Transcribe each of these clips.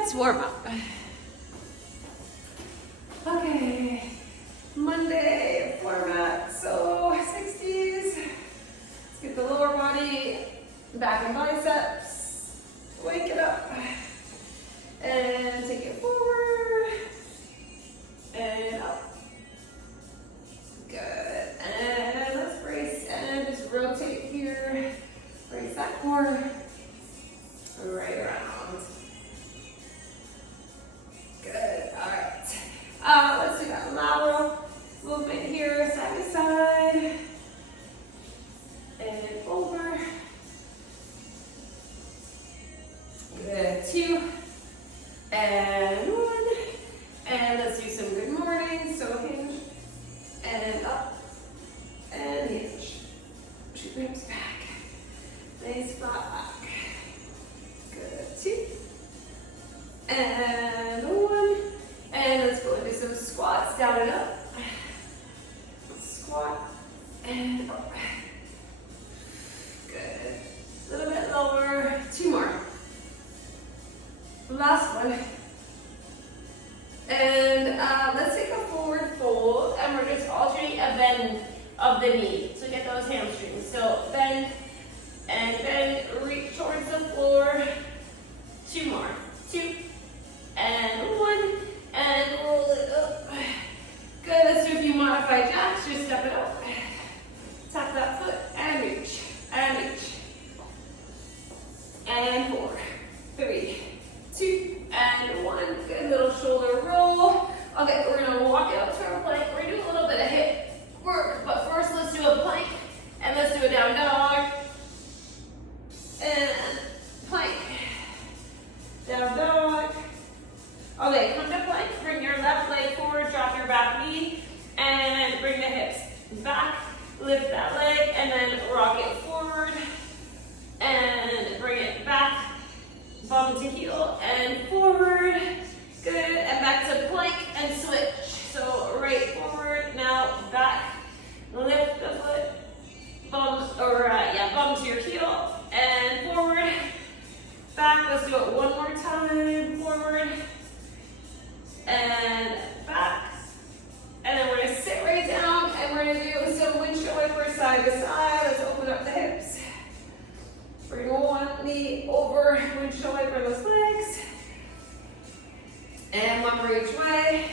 let's warm up. Okay, Monday format, so 60s. Let's get the lower body, back and biceps, wake it up, and take it forward, and up. Good, and let's brace, and just rotate here, brace that core, right around. Good, all right. Let's do that lateral movement here, side to side, and over. Good, 2, and 1, and let's do some good morning, so hinge, and up, and hinge. Push your hips back, nice flat back. Good, 2, and 1, and let's go into some squats, down and up. Squat, and up. Good. A little bit lower, 2 more. Last one. And let's take a forward fold, and we're just alternating a bend of the knee to get those hamstrings. So bend, and bend, reach towards the floor. 2 more. 2, and 1, and roll it up. Good, let's do a few modified jacks, just step it up. Tap that foot, and reach, and reach. And 4, 3, 2, and 1. Good little shoulder roll. Okay, we're gonna walk it up to our plank. We're gonna do a little bit of hip work, but first let's do a plank, and let's do a down dog. And plank. Down dog. Okay, come to plank, bring your left leg forward, drop your back knee, and bring the hips back, lift that leg, and then rock it forward, and bring it back, bum to heel, and forward, good, and back to plank, and switch, so right forward, now back, lift the foot, bum to your heel, and forward, back, let's do it one more time, forward, and back, and then we're going to sit right down, and we're going to do some windshield wiper side to side. Let's open up the hips. Bring one knee over, windshield wiper those legs, and one more each way.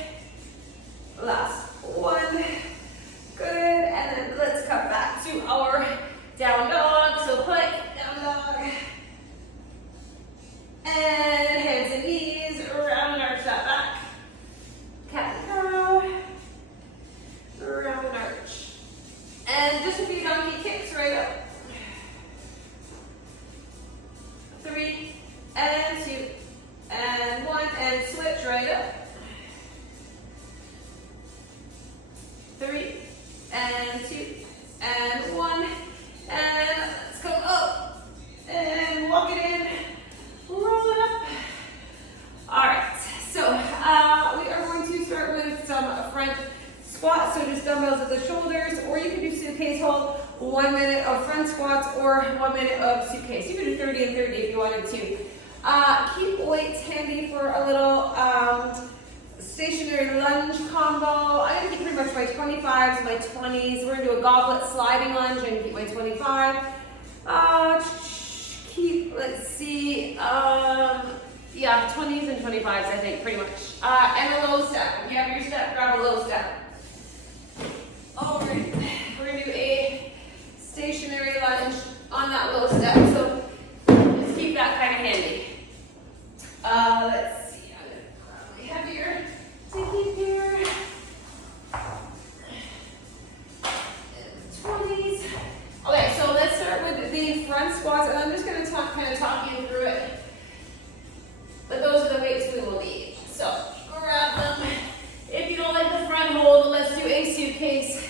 Last one, good, and then let's come back to our down dog, so plank, down dog, and hands and knees, round and arch that back. Cat and cow, round and arch. And just a few donkey kicks right up. 3, and 2, and 1, and switch right up. 3, and 2, and 1, and let's go up, and walk it in, roll it up. All right, so we are going to start with some front squats, so just dumbbells at the shoulders, or you can do suitcase hold, 1 minute of front squats, or 1 minute of suitcase. You can do 30 and 30 if you wanted to. Keep weights handy for a little stationary lunge combo. I'm going to keep pretty much my 25s, my 20s. We're going to do a goblet sliding lunge and keep my 25. Let's see, yeah, 20s and 25s, I think, pretty much. And a low step. If you have your step, grab a low step. All right, we're going to do a stationary lunge on that low step. So just keep that kind of handy. Let's see, I'm going to grab my heavier to keep here. 20s. Okay, so let's start with the front squats, and I'm just going to kind of talk you through it. But those are the weights we will need. So grab them. If you don't like the front hold, let's do a suitcase.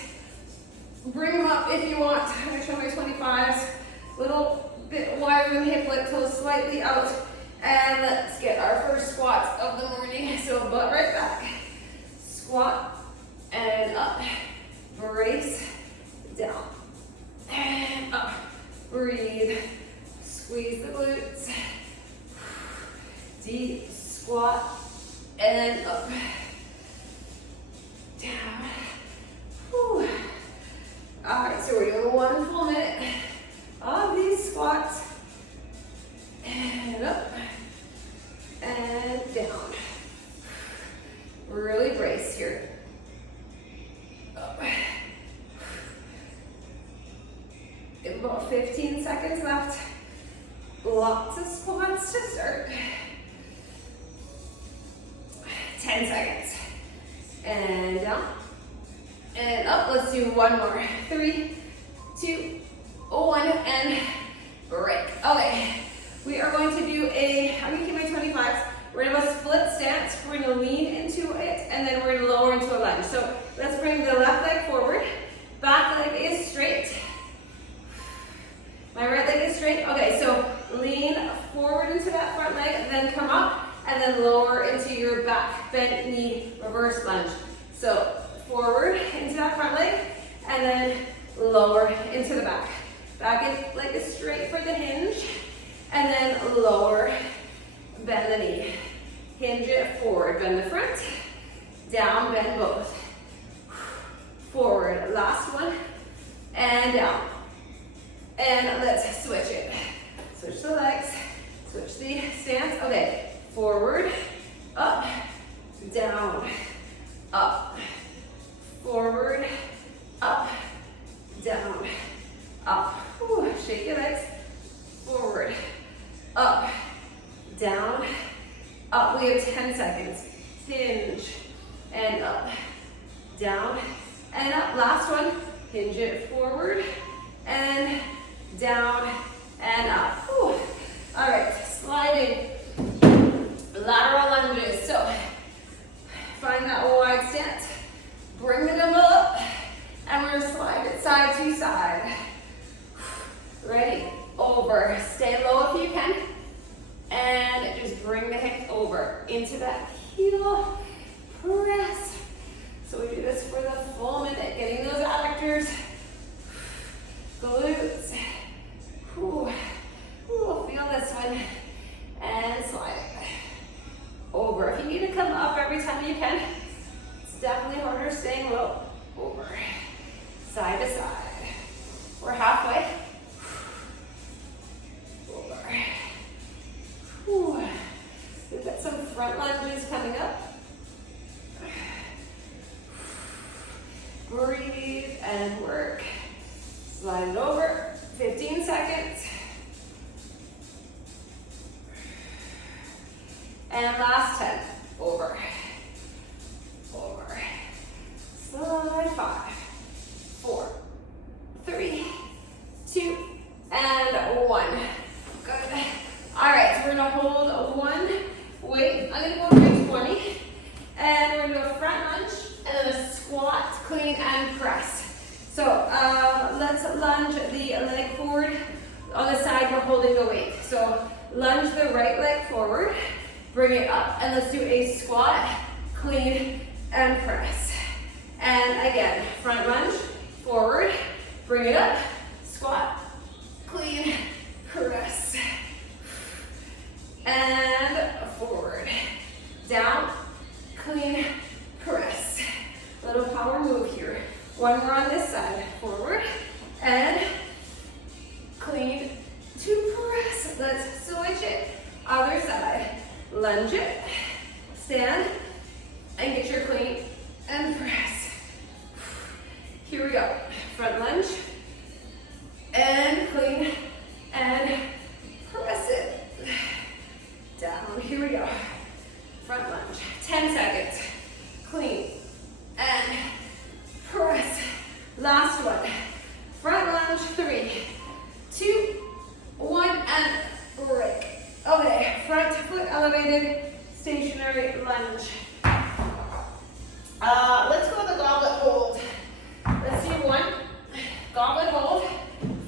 Bring them up if you want. I'm going to show my 25s. A little bit wider than hip width, toes slightly out. And let's get our first squats of the morning. So butt right back. Squat and up. Brace. Down. And up. Breathe. Squeeze the glutes. Deep squat, and then up, down. Whew. All right, so we're doing 1 full minute of these squats, and up, and down. Really brace here. Up. About 15 seconds left. Lots of squats to start. 10 seconds. And down. And up. Let's do one more. 3, 2, 1, and break. Okay. We are going to do I'm going to keep my 25s. We're going to have a split stance. We're going to lean into it, and then we're going to lower into a lunge. So let's bring the left leg forward. Back leg is straight. My right leg is straight. Okay, so lean forward into that front leg, then come up, and then lower into your back. Bent knee, reverse lunge. So forward into that front leg, and then lower into the back. Back leg is straight for the hinge, and then lower, bend the knee. Hinge it forward, bend the front, down, bend both. Forward, last one, and down. And let's switch it. Switch the legs, switch the stance. Okay, forward, up, down, up. Forward, up, down, up. Whew, shake your legs. Forward, up, down, up. We have 10 seconds. Hinge, and up, down, and up. Last one. Hinge it forward, and down, and up. Whew. All right, sliding lateral lunges. So find that wide stance. Bring the dumbbell up, and we're gonna slide it side to side. Ready? Over. Stay low if you can. And just bring the hips over into that heel press. So we do this for the full minute, getting those adductors, glutes. Ooh. Ooh, feel this one. And slide it over. If you need to come up every time you can, it's definitely harder staying low. Over. Side to side. We're halfway. Over. Ooh. We've got some front lunges coming up. Breathe and work. Slide it over. 15 seconds. And last 10. Over. Over. Slide 5, 4, 3, 2, and 1. Good. All right, so we're gonna hold one weight. I'm gonna go to 20, and we're gonna do a front lunge and then a squat, clean, and press. So let's lunge the leg forward. On the side, we're holding the weight. So lunge the right leg forward, bring it up, and let's do a squat, clean, and press. And again, front lunge, forward, bring it up, squat, clean, press. And forward, down, clean, press. Little power move here. One more on this side, forward, and clean to press. Let's switch it, other side. Lunge it, stand, and get your clean and press. Here we go. Front lunge, and clean, and press it. Down, here we go. Front lunge, 10 seconds. Clean, and press. Last one. Front lunge, 3, 2, 1, and break. Okay, front foot elevated, stationary lunge. Let's go with the goblet hold. Let's do one. Goblet hold,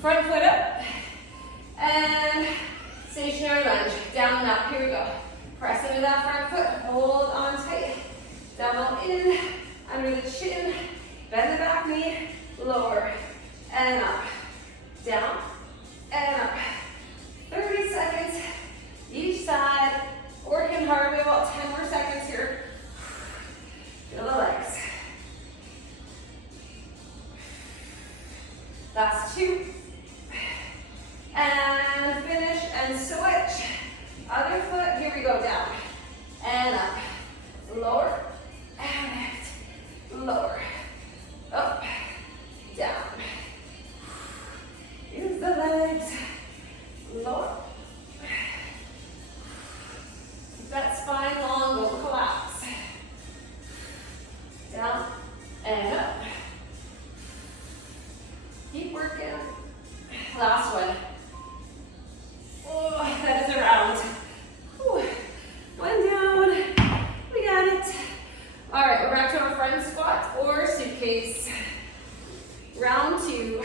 front foot up, and stationary lunge. Down and up, here we go. Press into that front foot, hold on tight. Double in, under the chin, bend the back knee, lower, and up. Down, and up. 30 seconds, each side, working hard. We have about 10 more seconds here. Feel the legs. Last 2. And finish and switch. Other foot, here we go, down and up. Lower and lift. Lower, up, down. Use the legs. Lower. Keep that spine long, don't collapse. Down and up. Keep working. Last one. Oh, that is a round. Whew. One down. We got it. All right, we're back to our front squat or suitcase. Round 2.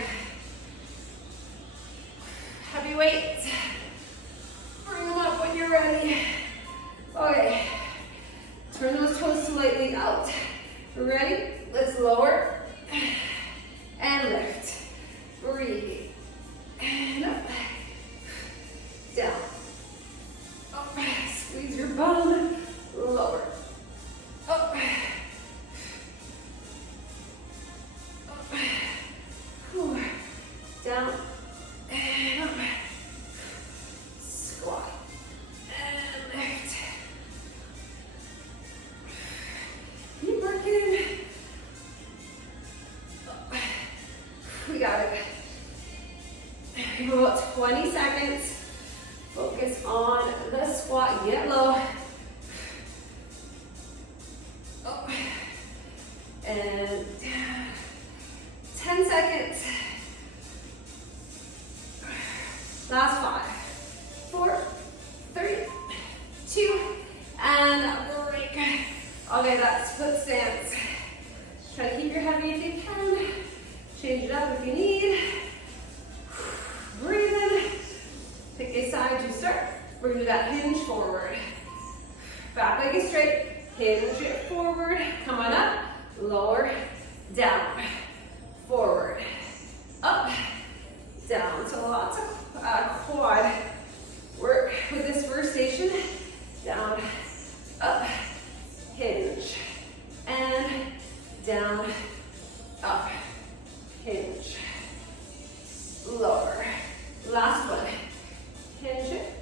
Heavy weights. Bring them up when you're ready. Okay. Turn those toes slightly out. Ready? Let's lower and lift. Breathe. And up. Down. Up. Squeeze your bum. Lower. Up. Up. Whew. Down. And up. Squat. And lift. Keep working. Up. We got it. About 20 seconds. Focus on the squat. Get low. Up. And down. 10 seconds. Last 5, 4, 3, 2, and break. Okay, that's foot stance. Try to keep your heavy if you can. Change it up if you need. Breathe in. Pick a side to start. We're going to do that hinge forward. Back leg is straight. Hinge it forward. Come on up. Lower. Down. Forward. Up. Down. So lots of quad work with this first station. Down. Up. Hinge. And down. Up. Hinge. Lower. Last one. Hinge it.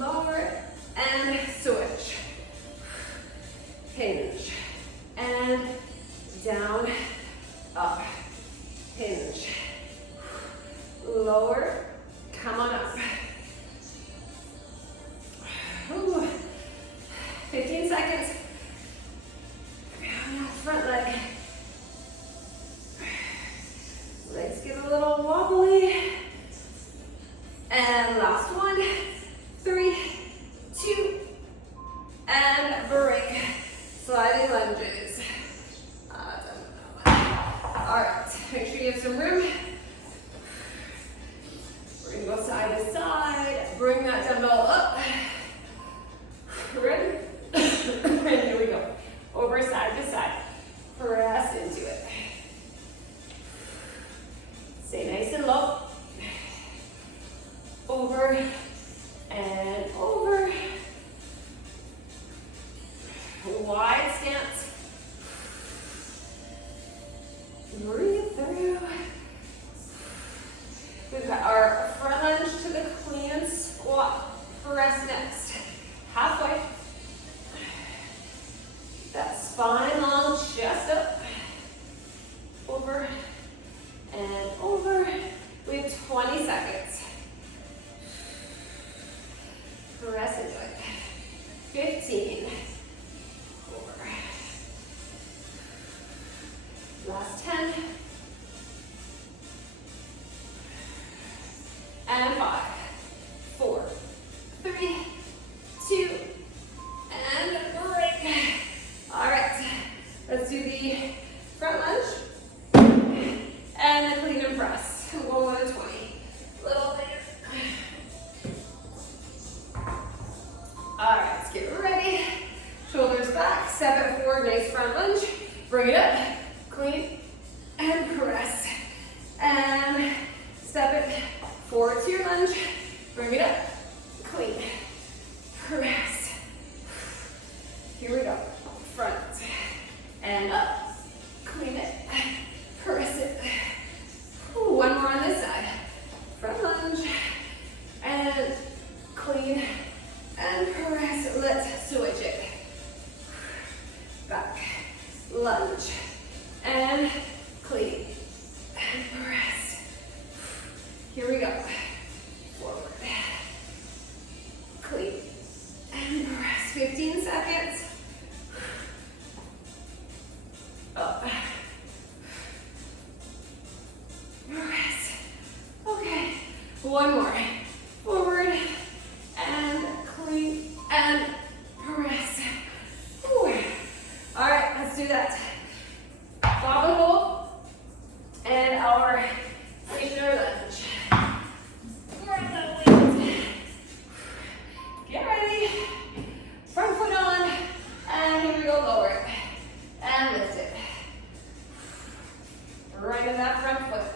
Lower and switch. Hinge. And down. Up. Hinge. Lower. Come on up. Ooh. 15 seconds. Front leg. Legs get a little wobbly. And last one. 3, 2, and break. Sliding lunges. All right, make sure you have some room. We're gonna go side to side. Bring that dumbbell up. Ready? And here we go. Over side to side. Press into it. Stay nice and low. Over and over. Wide stance. Breathe through. We've got our front lunge to the clean squat. Press next. Halfway. That spine long, chest up. Over and over. We have 20 seconds. Press into it. 15. 4. Last 10. And 5, 4, 3, 2, and break. All right, let's do the front lunge and the clean and press. We'll go to 20. Little later. All right, let's get ready. Shoulders back, step it forward, nice front lunge. Bring it up, clean, and press. And step it forward to your lunge. Bring it up, clean, press. let's switch it. Back, lunge, and clean, and press. Here we go. Forward, clean, and press. 15 seconds. Up. Press. Okay. One more. Forward and clean and press. Whew. All right, let's do that. Bob and hold and our stationary lunge. Grab the weight. Get ready. Front foot on, and here we go, lower it. And lift it. Right in that front foot.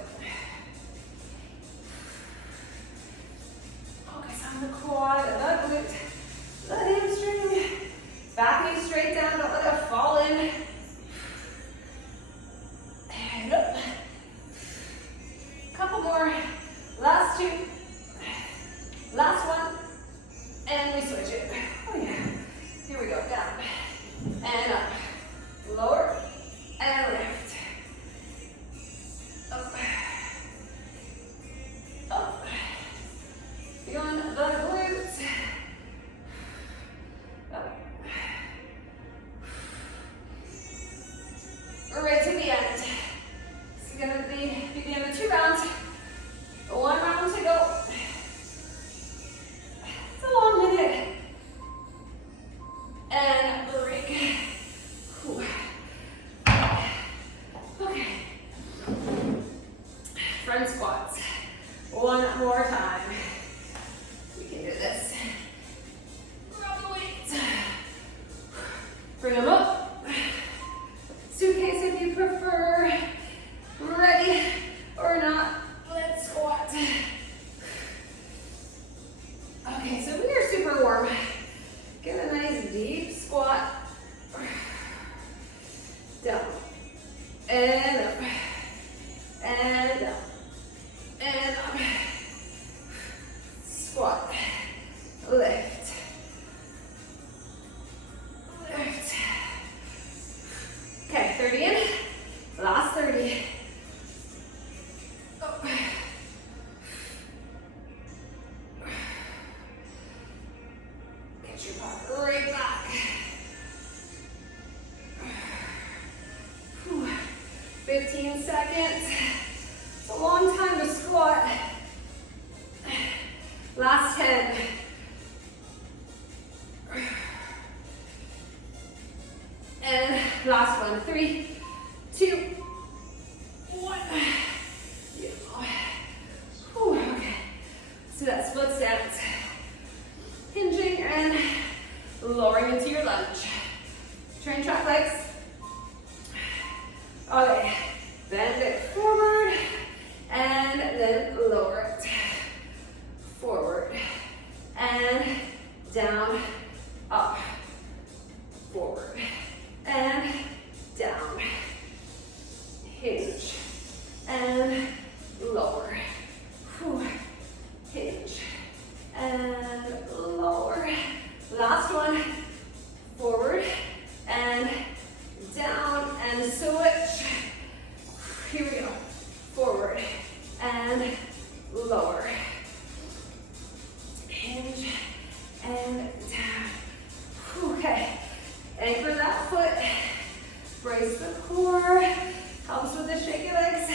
Focus on the quad, the glute, the hamstring. Back knee straight down, don't let it fall in. And up. Couple more. Last two. Last one. And we switch it. Oh yeah. Here we go. Down. And up. Lower. And lift. Up. Up. Beyond the glutes. Up. We're right to the end. This is going to be the end of 2 rounds. 1 round to go. It's a long minute. And break. Whew. Okay. Front squats. One more time. We can do this. Grab the weight. Bring them up. Suitcase if you prefer. Ready or not, let's squat. Okay, so we are super warm. Get a nice deep squat. Down. And up. And up. And up. Squat. Lift. Lift. Okay, 30 in. Last 30. Up. Get your butt right back. Whew. 15 seconds. It's a long time to squat. Last 10. And last one. 3, 2, 1. Yeah. Whew, okay. So that split stance. Hinging and lowering into your lunge. Train track legs. Okay. Bend it forward and then lower it. Forward and down, up, forward and down. Hinge and lower. Whew. Hinge and lower. Last one. Forward and down and switch. Here we go. Forward and lower. Hinge and down. Okay. Anchor that foot. Brace the core. Helps with the shaky legs.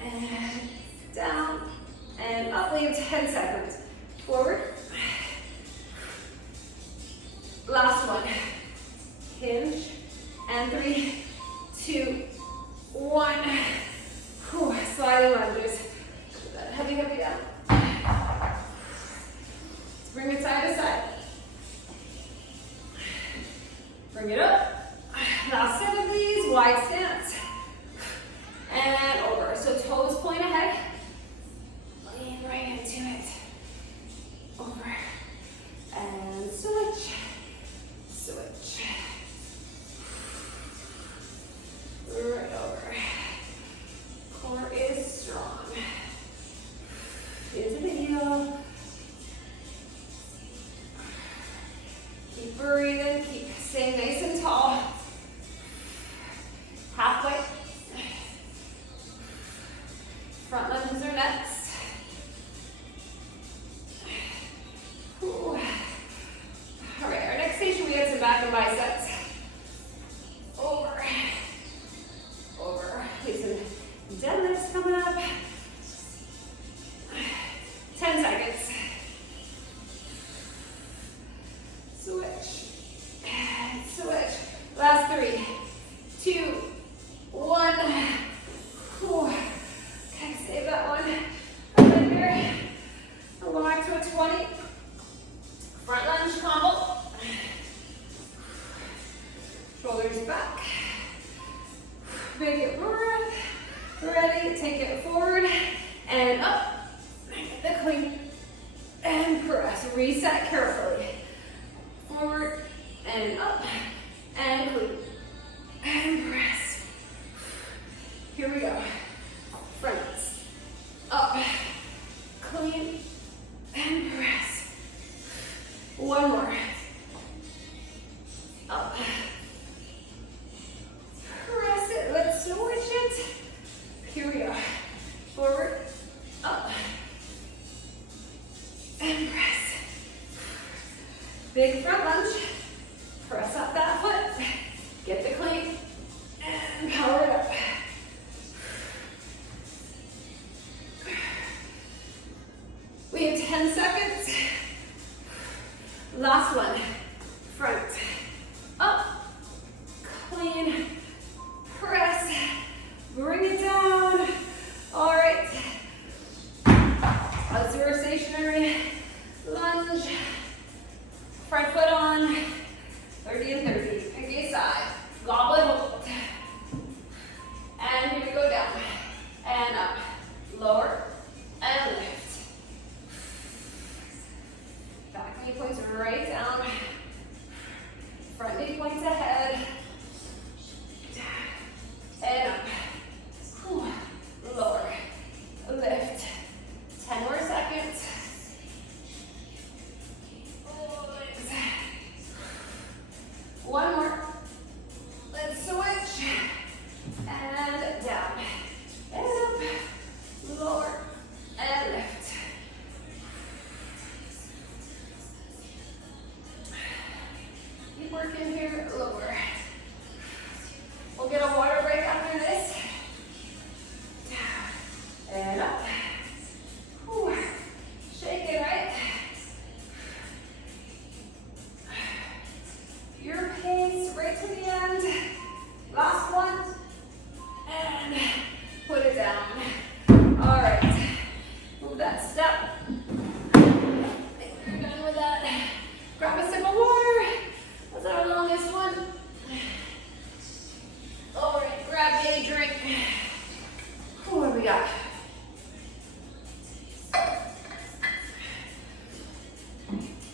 And down and up. Leave 10 seconds. Forward. Last one. Hinge. And 3, 2, 1. Whew. Sliding lunges. Heavy, heavy down. Bring it side to side. Bring it up. Last 7 of these. Wide stance. And over. So toes point ahead. Lean right into it. Over. And switch. Switch. Right over. Core is strong. Into the heel. Breathe in, keep staying nice and tall. Halfway. Front lunges are next. Ooh. All right, our next station we had some back and biceps. Over. Over. Please, some deadlifts coming up. 10 seconds. Switch. And switch. Last 3, 2, 1. Ooh. Okay, save that one. Right here. We'll go back to a 20. Front lunge combo. Shoulders back. Big it breath. Ready, take it forward and up. Get the clean and press. Reset carefully. Forward and up and clean and press. Here we go. Fronts, up, clean, and press. One more. Up. Press it. Let's switch it. Here we go. Forward, up, and press. Big front lunge. Press up that foot. Get the clean, and power it up. We have 10 seconds. Last one. Front, up, clean, press, bring it down. All right. Let's do our stationary lunge. Front foot on. 30 and 30. Pick a side. Goblet hold. And here we go down. And up. Lower. And lift. Back knee points right down. Front knee points ahead. And up. Lower. Lift. 10 more seconds. One more. Let's switch. And down. And up. Lower. And lift. Keep working here. Lower. We'll get a water break after this. Down. And up. Whew. Shake it, right? Your pace right to the end. Last one. And put it down. All right. Move that step. I think we're done with that. Grab a sip of water. That's our longest one. All right, grab a drink. What do we got?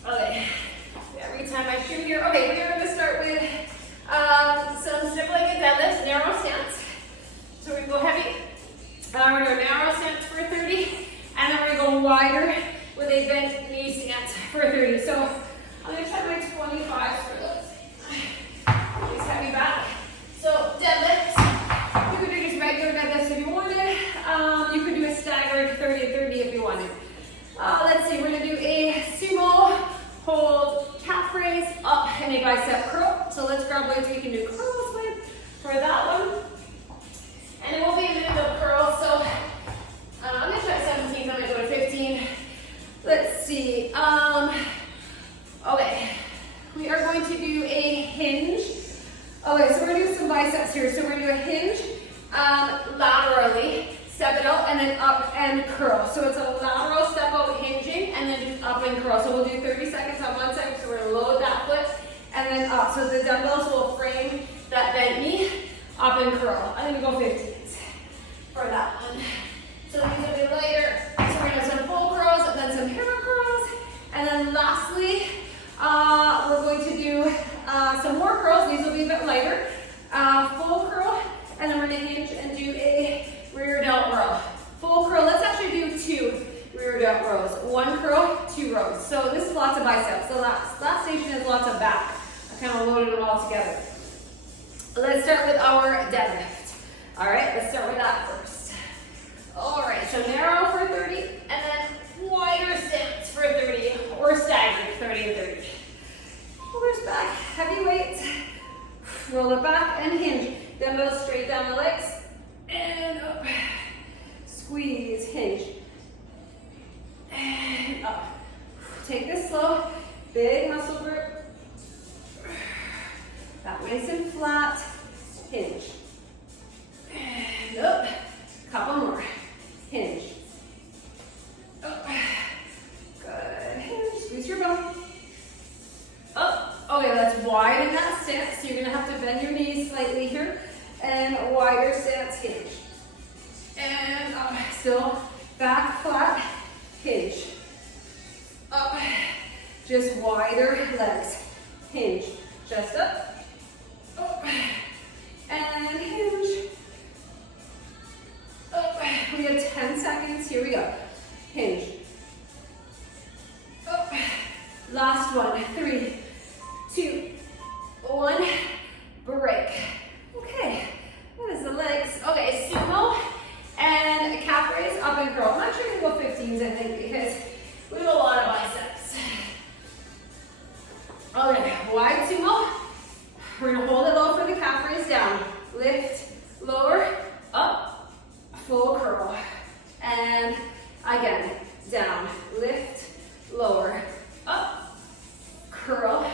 Okay, every time I shoot here. Okay, we are going to start with some stiff-legged deadlifts, narrow stance. So we're going to go heavy. We're going to do a narrow stance for 30, and then we're going to go wider with a bent knee stance for 30. So I'm going to try my 25s for those. Nice heavy back. So deadlifts. You could do just regular deadlifts if you wanted. You could do a staggered 30-30 if you wanted. Let's see, we're going to do a sumo, hold, calf raise, up, and a bicep curl. So let's grab weights we can do curls with for that one. And it will be a minute of curls, so I'm going to try 17, I'm going to go to 15. Let's see. Okay, we are going to do a hinge. Okay, so we're going to do some biceps here. So we're going to do a hinge laterally. Step it out and then up and curl. So it's a lateral step out hinging and then just up and curl. So we'll do 30 seconds on one side. So we're going to load that foot and then up. So the dumbbells will frame that bent knee, up and curl. I'm going to go 15s for that one. So these will be lighter. So we're going to have some full curls and then some hammer curls. And then lastly, we're going to do some more curls. These will be a bit lighter. Full curl. And then we're going to hinge and do a rear delt row. Full curl. Let's actually do 2 rear delt rows. 1 curl, 2 rows. So this is lots of biceps. The last station is lots of back. kind of loaded them all together. Let's start with our deadlift. All right, let's start with that first. All right, so narrow for 30, and then wider stance for 30, or staggered 30 and 30. Shoulders back, heavy weight. Roll it back and hinge. Dumbbells straight down the legs, and up. Squeeze, hinge, and up. Take this slow, big muscle grip. Back nice and flat, hinge. And up, couple more, hinge. Up, good, hinge, squeeze your bum. Up, okay, let's widen that stance. So you're gonna have to bend your knees slightly here, and wider stance, hinge. And up, still back flat, hinge. Up, just wider legs, hinge, chest up. Up, and hinge. Up, we have 10 seconds, here we go. Hinge. Up, last one, 3, 2, 1, break. Okay, that is the legs. Okay, sumo and calf raise, up and curl. I'm not sure we're gonna go 15s, I think, because we have a lot of biceps. Okay, wide sumo. We're gonna hold it low for the calf raise, down. Lift, lower, up, full curl. And again, down, lift, lower, up, curl,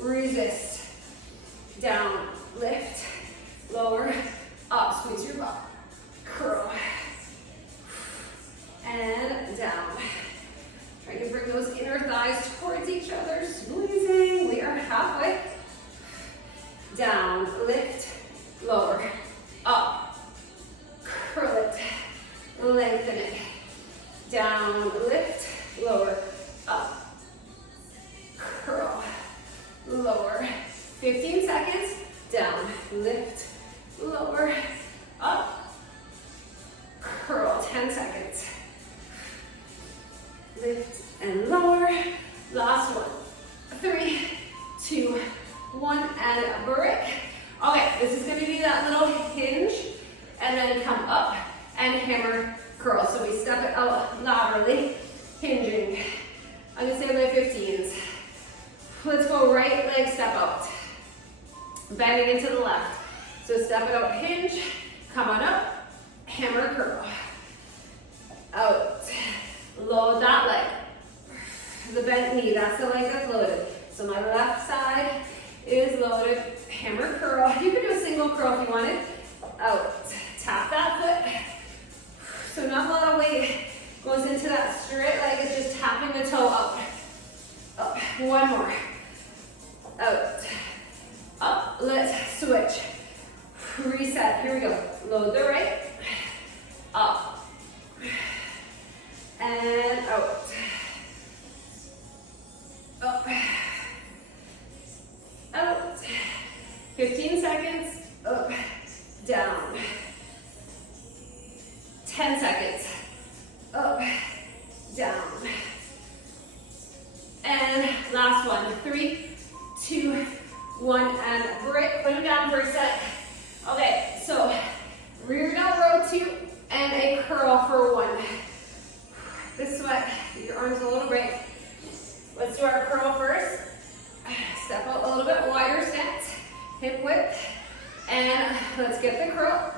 resist, down, lift, lower, up, squeeze your butt, curl, and down. Try to bring those inner thighs towards each other, squeezing. We are halfway. Down, lift, lower, up, curl it, lengthen it. Down, lift, lower, up, curl, lower. 15 seconds. Down, lift, lower, up, curl. 10 seconds. Lift and lower. Last one. 3, 2, 1, and break. Okay, this is going to be that little hinge, and then come up and hammer curl. So we step it out laterally, hinging. I'm going to say my 15s. Let's go right leg step out. Bending into the left. So step it out, hinge, come on up, hammer curl. Out. Load that leg. The bent knee, that's the leg that's loaded. So my left side is loaded. Hammer curl. You could do a single curl if you wanted. Out. Tap that foot. So not a lot of weight goes into that straight leg. It's just tapping the toe up. Up. One more. Out. Up. Let's switch. Reset. Here we go. Load the right. Up. And out. Up. Out. 15 seconds. Up. Down. 10 seconds. Up. Down. And last one. 3, 2, 1, and break. Put them down for a sec. Okay, so rear delt row 2 and a curl for 1. This sweat, your arms a little break. Let's do our curl first. Step out a little bit wider stance, hip width, and let's get the curl.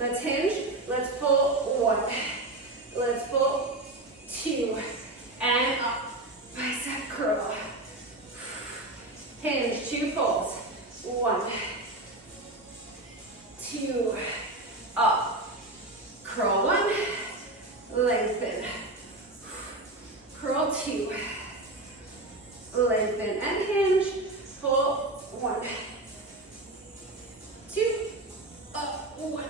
Let's hinge, let's pull 1, let's pull 2, and up, bicep curl. Hinge, 2 pulls, 1, 2, up, curl 1, lengthen, curl 2, lengthen and hinge, pull 1, 2, up, 1,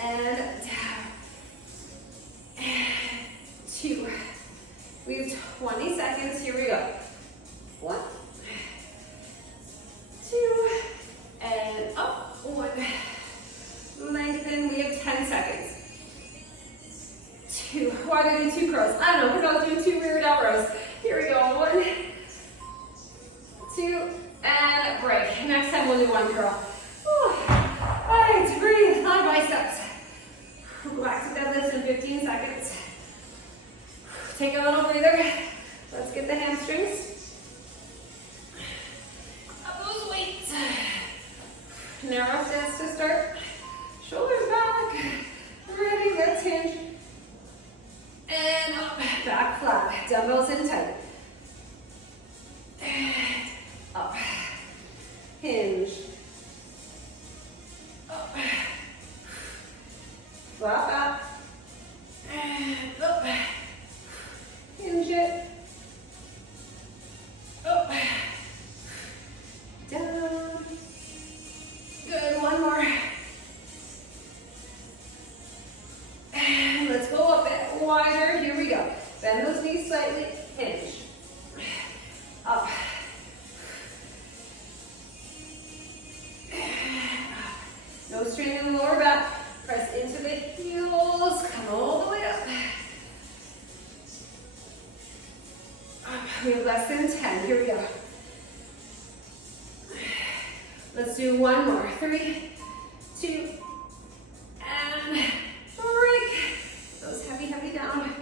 and down, and 2. We have 20 seconds, here we go. 1, 2, and up, 1. Lengthen, we have 10 seconds. 2, why did I do 2 curls? I don't know, because I was doing 2 rear delt rows. Here we go, 1, one curl. All right, breathe, high biceps. Go back to deadlifts in 15 seconds. Take a little breather. Let's get the hamstrings. Up those weights. Narrow stance to start. Shoulders back. Ready, let's hinge. And up, back flat. Dumbbells in tight. Up. Hinge. Up. Flat back. And up. Hinge it. Up. Down. Good, one more. And let's go a bit wider. Here we go. Bend those knees slightly. Hinge. Up. No strain in the lower back. Press into the heels. Come all the way up. We have less than 10. Here we go. Let's do one more. 3, 2, and break. Those heavy, heavy down.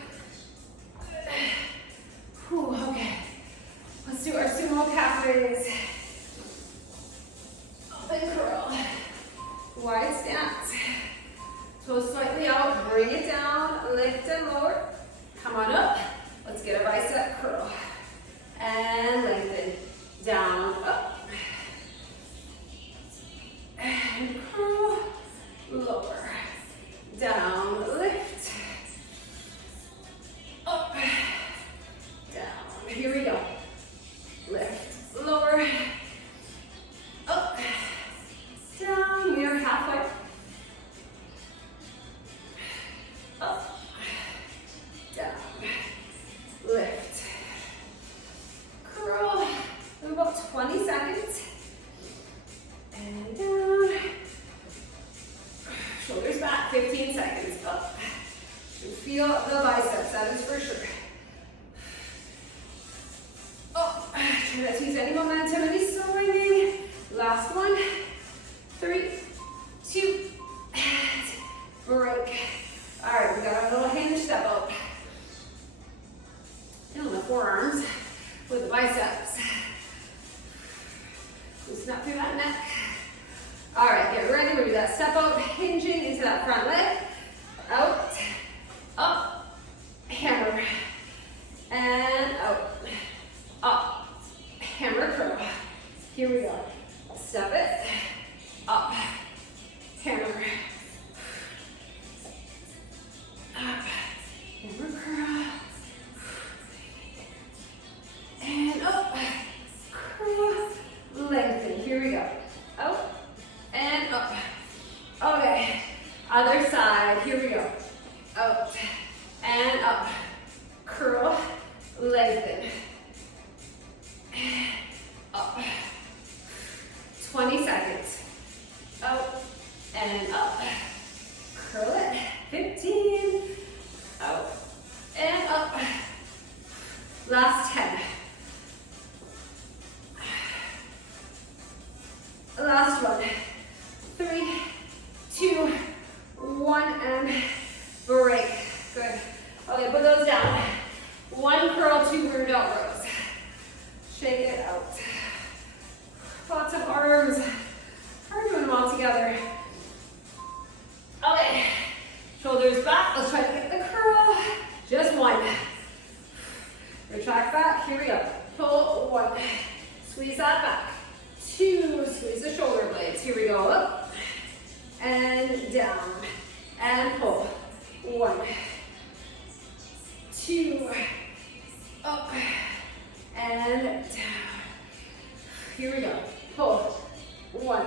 Whew, okay. Let's do our sumo calf raise. Open curl. Wide stance. Toes slightly out. Bring it down. Lift and lower. Come on up. Let's get a bicep curl. And lengthen. Down, up. And curl. Lower. Down, lift. Up. Down. Here we go. Lift, lower. Up. Down. We are halfway. Up. Down. Lift. Curl. We have about 20 seconds. And down. Shoulders back, 15 seconds. Up. You feel the biceps, that is for sure. Up. Try not to use any momentum, any swinging. Last one. 3, 2, and break. All right, we got our little hinge step up. Feeling the forearms with the biceps. Loosen up through that neck. All right, get ready. We'll do that step up, hinging into that front leg. Out, up, hammer, and out, up, hammer curl. Here we go. Step it, up, hammer, up, hammer curl, and up, curl, lengthen. Here we go. Out and up. Okay, other side. Here we go. Out and up. Curl, lengthen. Up. 20 seconds. Out and up. Curl it. 15. Out and up. Last 10. Last one. 3, 2, 1, and break. Good. Okay, put those down. One curl, 2 rear delt rows. Shake it out. Lots of arms. Hard doing them all together. Okay. Shoulders back. Let's try to get the curl. Just one. Retract back. Here we go. Pull 1. Squeeze that back. 2. Squeeze the shoulder blades. Here we go. Up and down. And pull. 1. 2. Up and down. Here we go. Pull. 1.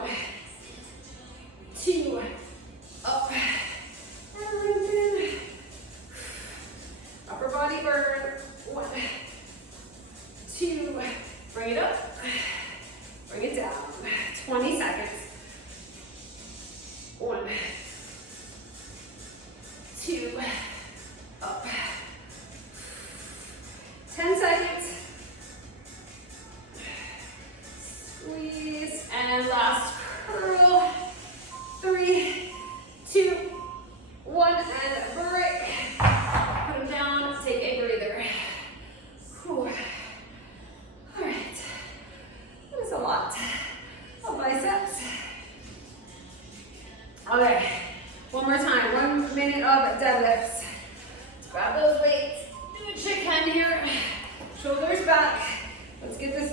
2. Up and lengthen. Upper body burn. 1. 2. Bring it up. Bring it down. 20 seconds. 1. 2. Up. 10 seconds. Squeeze. And last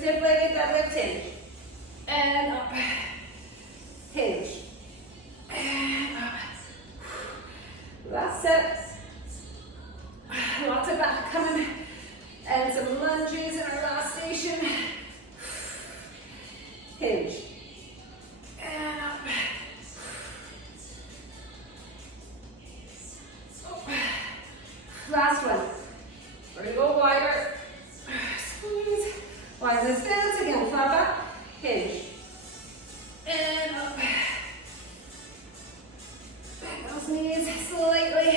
stiff-legged deadlift hinge. And up. Hinge. And up. Last set. Lots of back coming. And some lunges in our last station. Hinge. And up. Last one. We're going to go wider. Squeeze. Widen the stance again. Flat back. Hinge. And up. Bend those knees slightly.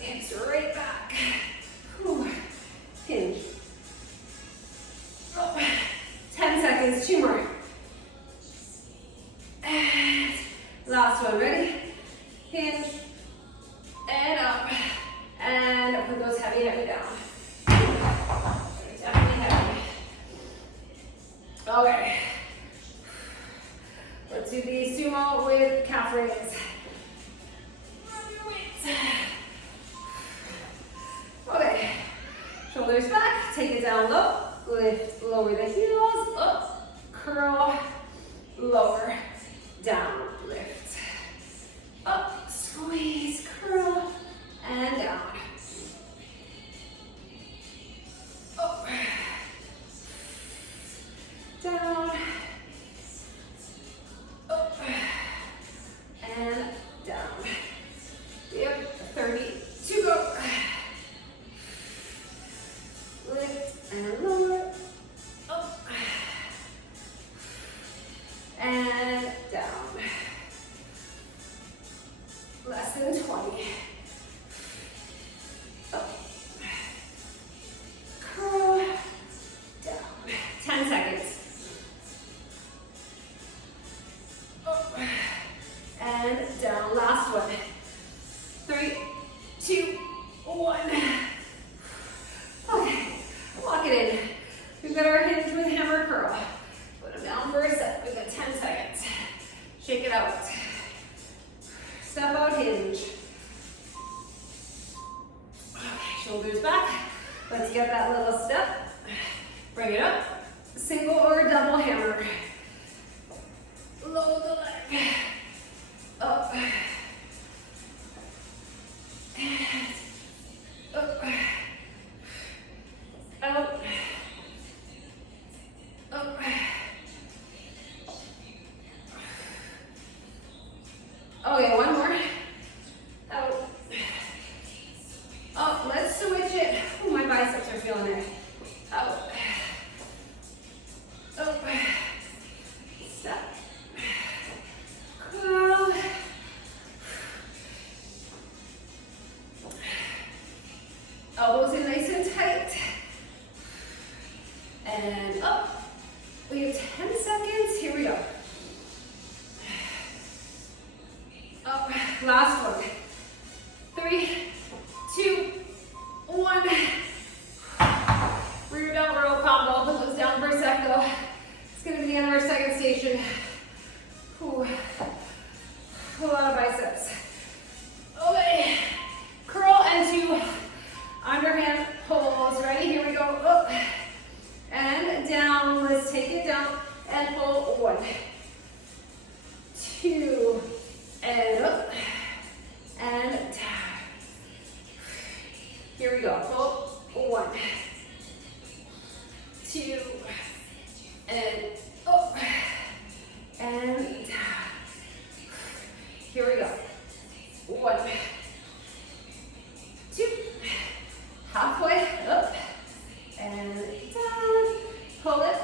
Hips right back. Whew. Hinge. Oh. 10 seconds. 2 more. And last one. Ready? Hinge. And up. And put those heavy down. Definitely heavy. Okay. Let's do the sumo with calf raise. Rub your weights. Okay. Shoulders back. Take it down low. Lift, lower the heels. Up. Curl. Lower. Down. Lift. Up. Squeeze. Curl. And down. Up. Down. Up. And down. Yep, 30 to go. Lift and lower. Up. And down. Less than 20. Up. Curl. Down. 10 seconds. Up. And down. Last one. 3, 2, 1. Okay. Lock it in. We've got our hinge with hammer curl. Put them down for a set. We've got 10 seconds. Shake it out. Step out, hinge. Okay, shoulders back. Let's get that little step. Bring it up. Single or double hammer. Lower the leg. Up. And up. Out. Up. Okay, one more. Out. Up. Let's switch it. Oh, my biceps are feeling it. Out. Up. Step. Curl. Elbows in nice and tight. And up. We have 10 seconds. Here we go. Up. Last one. 3, 2, 1. Rear down row combo. Put those down for a sec though. It's going to be the end of our second station. Ooh. A lot of biceps. Okay. Curl into underhand pulls. Ready? Here we go. Up and down. Let's take it down and pull. 1, 2, and up and down. Here we go. Pull. 1, 2, and up and down. Here we go. 1, 2, halfway up and down. Pull it.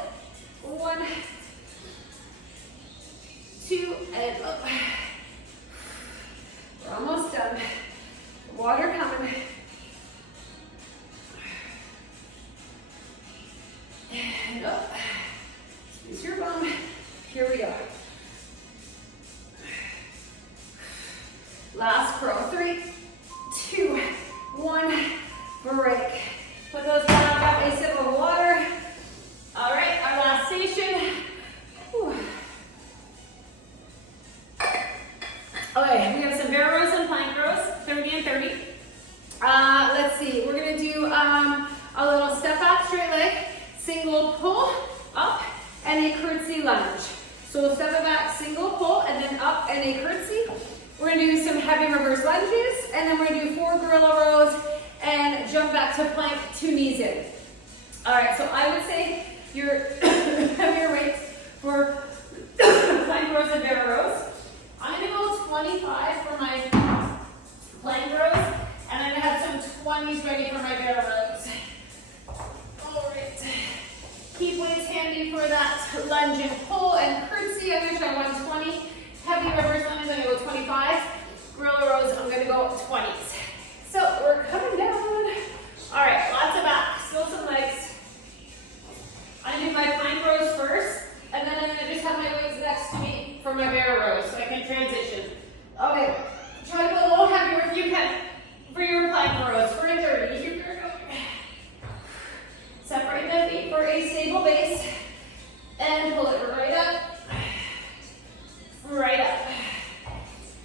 1, 2, and up. We're almost done. Water coming. And up. Squeeze your bum. Here we go. Last curl. 3, 2, 1. Break. Put those down. Grab a sip of water. All right, our last station. Whew. Okay, we have some bear rows and plank rows, 30 and 30. Let's see, we're gonna do a little step back, straight leg. So we'll step it back, single pull, and then up and a curtsy. We're gonna do some heavy reverse lunges, and then we're gonna do 4 gorilla rows and jump back to plank, 2 knees in. All right, so I would say your heavier weights for plank rows and bear rows. I'm gonna go 25 for my plank rows, and I'm gonna have some 20s ready for my bear rows. All right. Keep weights handy for that lunge and pull and curtsy. I'm gonna try 120. Heavy reverse lunges, I'm gonna go 25. Gorilla rows, I'm gonna go 20s. So we're coming down. All right, lots of back, still some legs. I'm gonna do my plank rows first, and then I'm gonna just have my weights next to me for my bear rows, so I can transition. Okay, try to go a little heavier if you can for your plank rows. For a 30, here we go. Separate the feet for a stable base, and pull it right up, right up.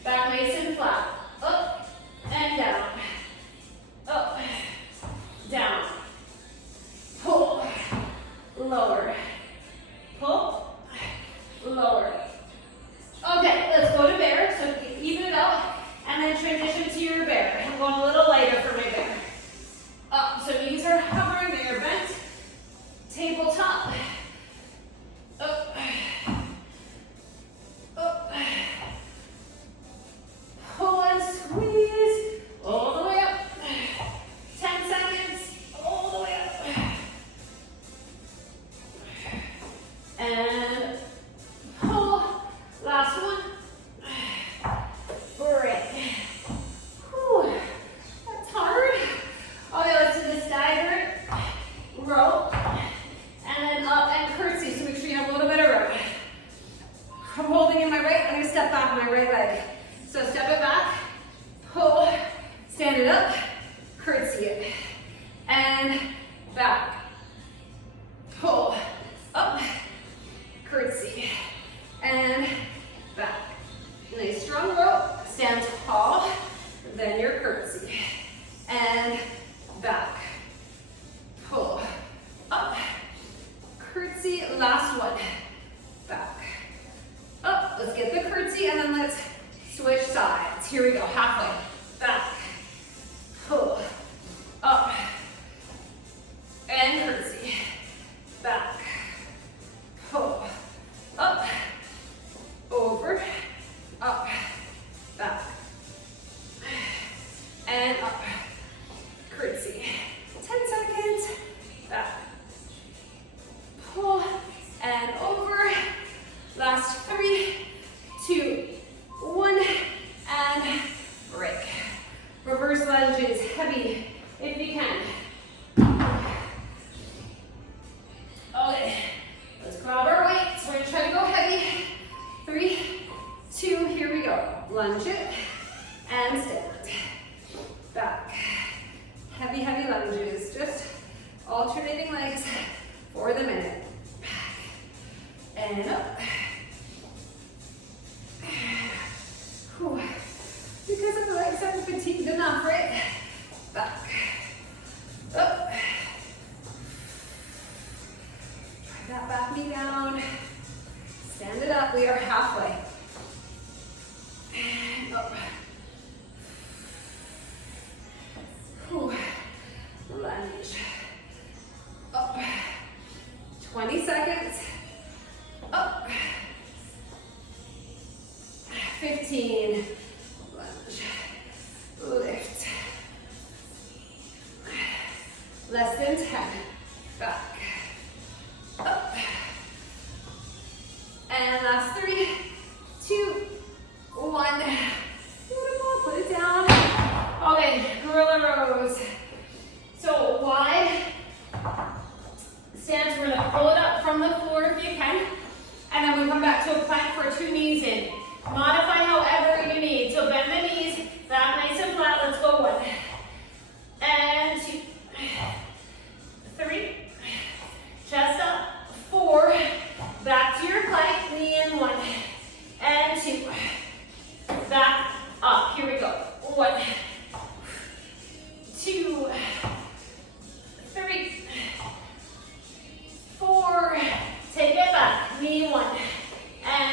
Back nice and flat, up and down, up, down, pull, lower, pull, lower. Okay, let's go to bear, so even it out, and then transition to your bear. I'm going a little lighter for my bear. Up, so knees are hovering, they are bent, tabletop, up, up, pull and squeeze, all the way up, 10 seconds, all the way up, and pull, last one, break. Whew, that's hard. Okay, let's do the staggered row, and then up and curtsy, so make sure you have a little bit of room. I'm holding in my right, I'm gonna step back on my right leg. So step it back, pull, stand it up, curtsy it, and back, pull, up, curtsy, and back. Nice strong row, stand tall, then your curtsy, and back, pull, up, curtsy, last one, back, up. Let's get the curtsy, and then let's switch sides. Here we go, halfway, back, pull, up, and curtsy, back, pull, up, over, up, back, and up, curtsy, 10 seconds, back, pull, and over, last 3, 2, 1, and break. Reverse lunges, heavy if you can. Okay, let's grab our weights. We're gonna try to go heavy. 3, 2, here we go. Lunge it and stand. Back. Heavy, heavy lunges. Just alternating legs for the minute. Back and up. Whew. Because of the legs, I'm fatigued enough, right? Back. Up. Try that back knee down. Stand it up. We are halfway. And up. Whew. Lunge. Up. 20 seconds. Up. 15. Lunge. Lift. Less than 10. Back. Up. And last 3, 2, 1. Beautiful. Put it down. Okay, gorilla rows. So wide stance. We're gonna pull it up from the floor if you can, and then we come back to a plank for 2 knees in. Modify however you need. So bend the knees, back nice and flat. Let's go 1 and 2, 3. Chest up. 4. Back to your plank. Knee in 1 and 2. Back up. Here we go. 1, 2, 3, 4. Take it back. Knee 1 and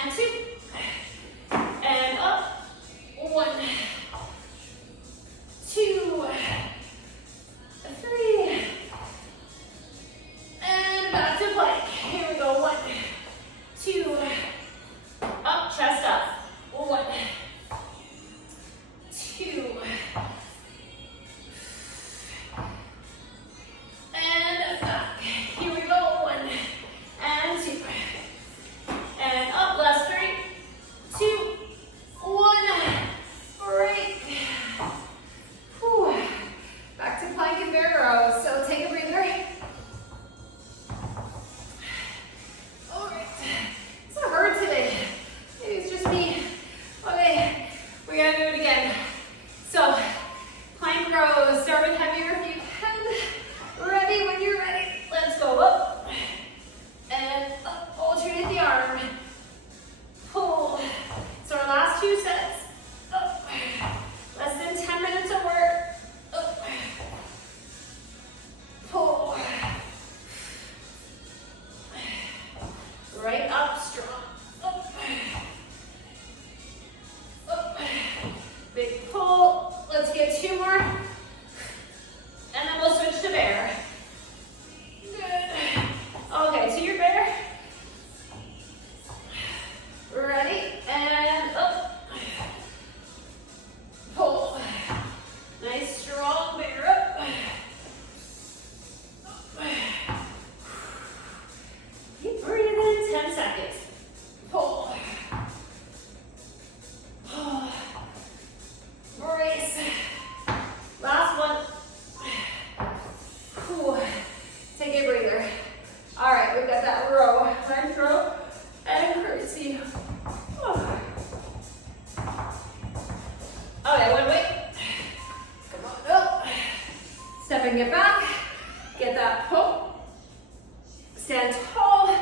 Stand tall,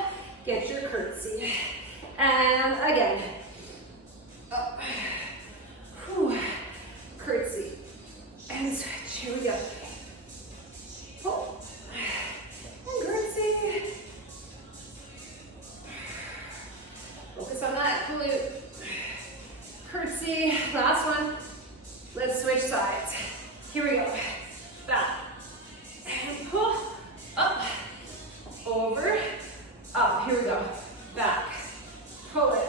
get your curtsy. And again. Up. Whew. Curtsy. And switch. Here we go. Pull. And curtsy. Focus on that glute. Curtsy. Last one. Let's switch sides. Here we go. Back. And pull. Up. Over. Up. Here we go. Back. Pull it.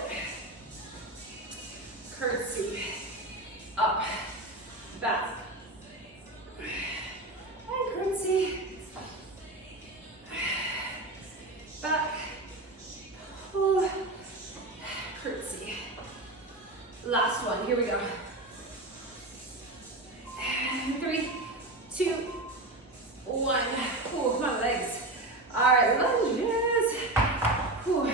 Curtsy. Up. Back. And curtsy. Back. Pull. Curtsy. Last one. Here we go. And 3, 2, 1. Ooh, my legs. All right, lunges. Ooh.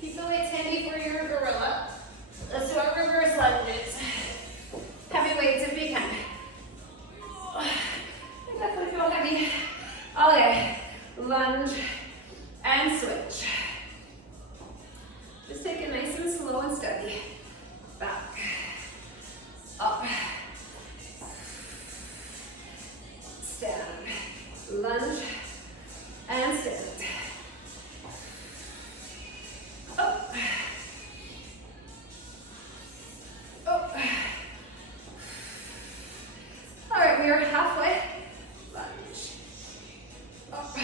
Keep the weights handy for your gorilla. Let's do our reverse lunges. Heavy weights if you can. I definitely feel heavy. Okay, lunge and switch. Just take it nice and slow and steady. Back, up, stand, lunge, and stand. Up, up. All right, we are halfway. Lunge, up,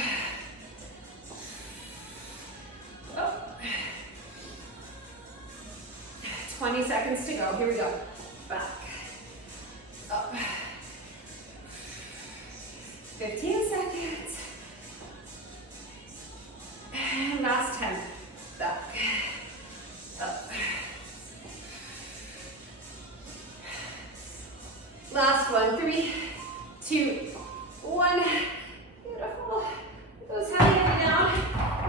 up. 20 seconds to go. Here we go. Back, up. 15 seconds. And last 10. Back, up. Last one. 3, 2, 1. Beautiful. Those heavy down.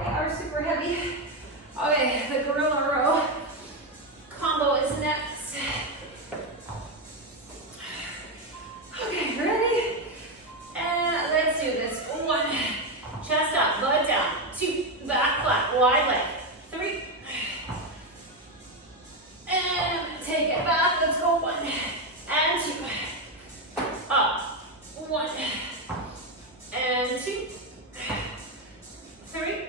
They are super heavy. Okay, the gorilla row combo is next. Okay, ready? And let's do this. 1, chest up, butt down. 2, back flat, wide leg. 3, and take it back. Let's go. 1 and 2. Up. 1 and 2. 3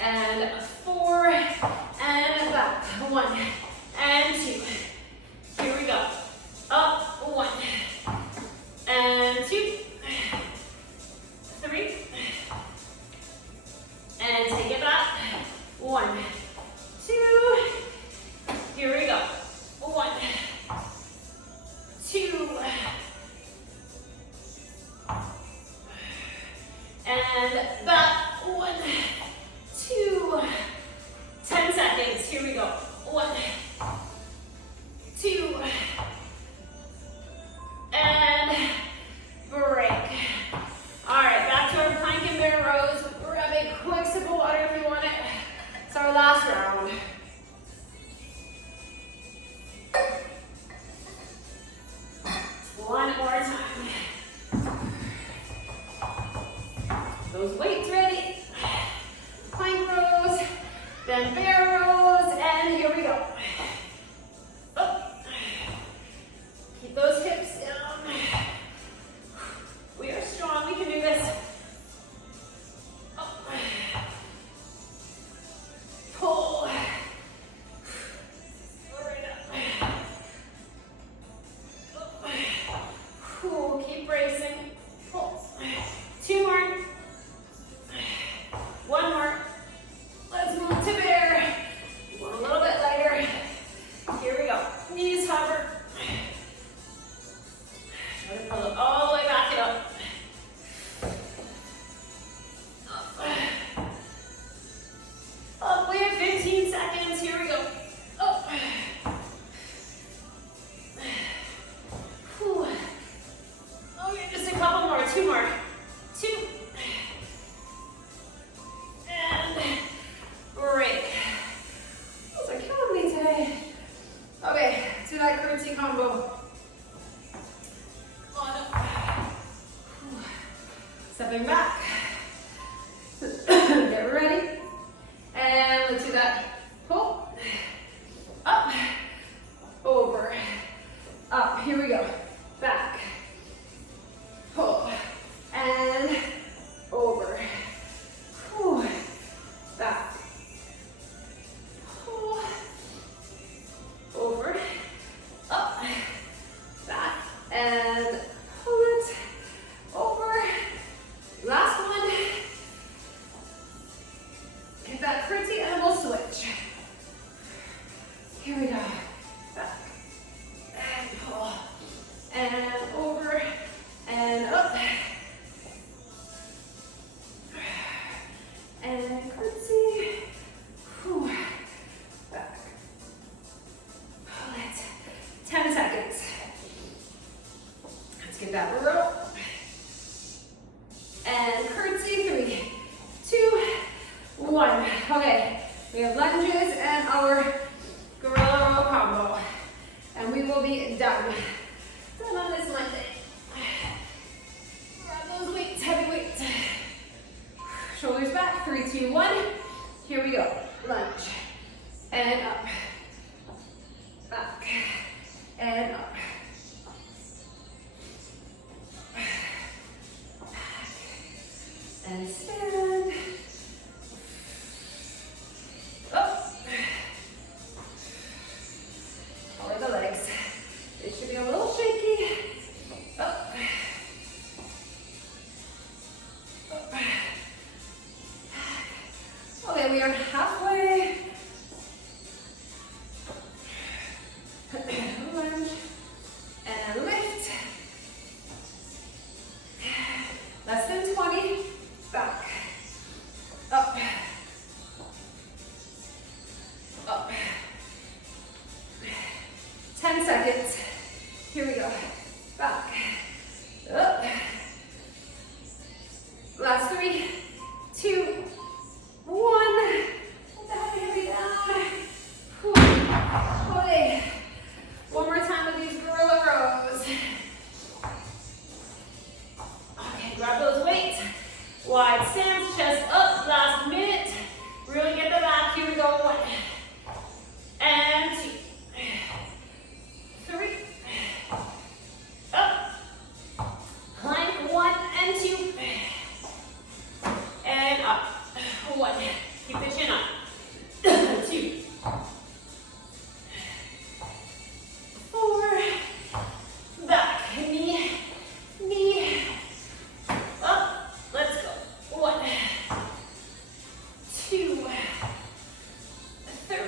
and 4 and back. 1 and 2. Here we go. Up. 1 and 2. 3 and take it back. 1, 2. Here we go. 1, 2. And back. 1, 2. 10 seconds. Here we go. 1, 2. And break. All right, back to our plank and bear rows. Grab a quick sip of water if you want it. It's our last round. One more time. Those weights ready. Plank rows, then bear rows, and here we go. Up. Keep those hips down. We are strong, we can do this. Up. Pull. Right up. Up. Cool, keep bracing. Pull. 2 more. 1 more. Let's move to bear. one. Okay, we have lunges and our gorilla row combo. And we will be done. Done on this Monday. Grab those weights, heavy weights. Shoulders back, 3, 2, 1. Here we go. Lunge. And up. Back. And up. Back. And stand. Up. Lower the legs. It should be a little shaky. Up. Up. Okay, we are halfway. Lunge and lift. Less than 20. Back. Up. Up. 10 seconds. Here we go. Back. Up. Last 3, 2, 1. Let the heavy down. Whew. Okay. One more time with these gorilla rows. Okay, grab those weights. Wide stance, chest up, last minute. Really get the back. Here we go. 1 and 2. 3. Up. Plank 1 and 2. And up. 1. Keep the chin up. 2. 4. Back. Knee. Knee. Up. Let's go. 1. 2. 3.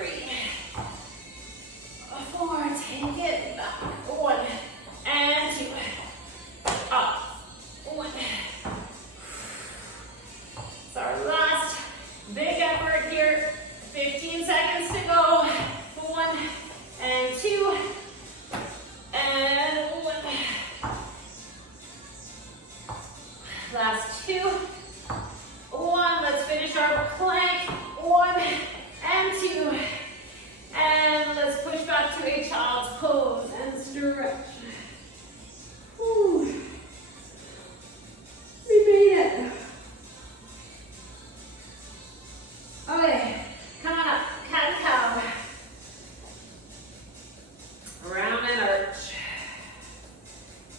4. Take it back. 1 and 2. Up. 1. It's our last big effort here. 15 seconds to go. 1 and 2 and 1. Last 2. 1. Let's finish our plank. 1 and 2. And let's push back to a child's pose and stretch. Whew. We made it. Okay, come on up, cat and cow. Round and arch.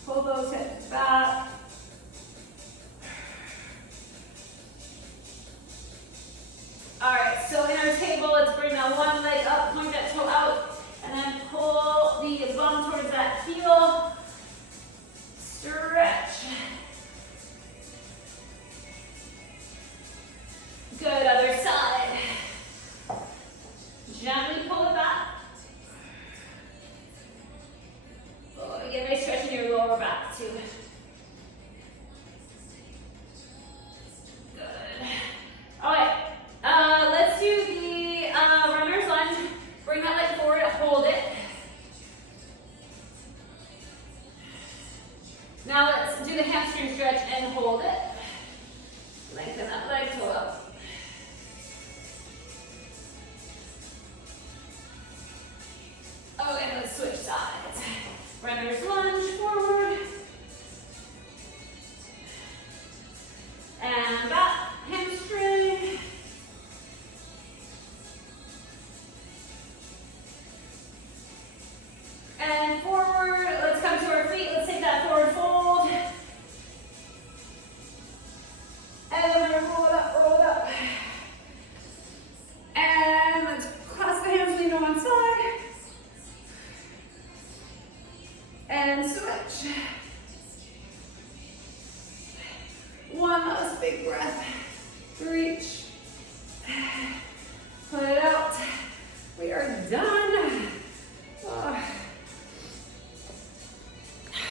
Pull those hips back. All right, so in our table, let's bring that one leg up, point that toe out, and then pull the bum towards that heel. Stretch. Good, other side. Gently pull it back. Oh, get a nice stretch in your lower back too. Good. All right, let's do the runner's lunge. Bring that leg forward, hold it. Now let's do the hamstring stretch and hold it. Lengthen that leg, toe up. Okay, let's switch sides. Runner's lunge, forward. And back, hamstring. And forward, let's come to our feet. Let's take that forward fold. And we're gonna roll it up, roll it up. And let's clasp the hands, lean on one side. And switch. One last big breath. Reach. Put it out. We are done.